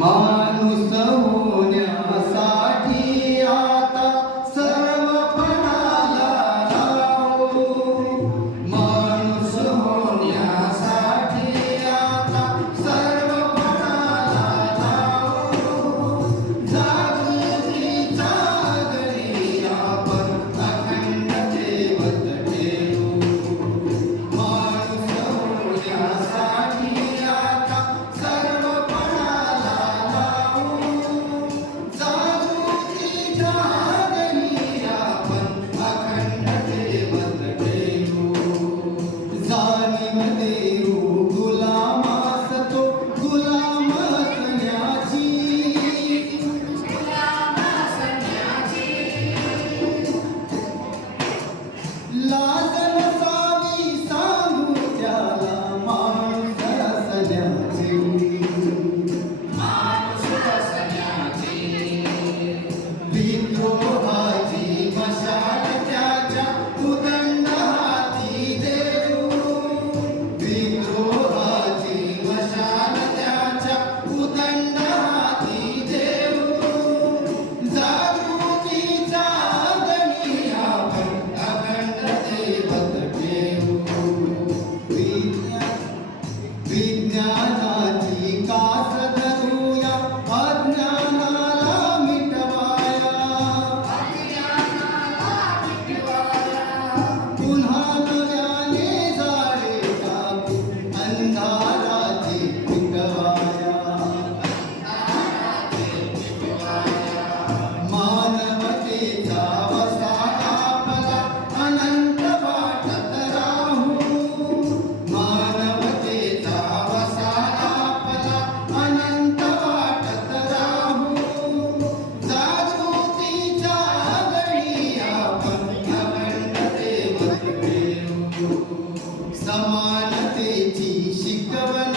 माणूस होण्यासाठी आता सर्व पणाला लावू. माणूस होण्यासाठी आता सर्व पणाला लावू. जागृतीचा घरी आपण अखंड ठेवत ठेवू. माणूस होण्यासाठी आता सर्व लाज नसावी सांगू त्याला माणूस असण्याची. विद्रोहाची मशाल त्याच्या उदंड हाती देऊ. विद्रोहाची मशाल त्याच्या उदंड हाती देऊ. जागृतीचा गणी आपण अखंड ठेवत ठेवू. विज्ञानाची कास धरूया अज्ञानाला मिटवाया. पुन्हा नव्याने जाळे टाकू अंधाराची मिटवाया. मानवतेचा वसा आपला अनंत वाटत राहू. मानवतेचा वसा आपला अनंत वाटत राहू. जागृतीच्या गणी आपण अखंड ठेवत ठेवू. समानतेची शिकवण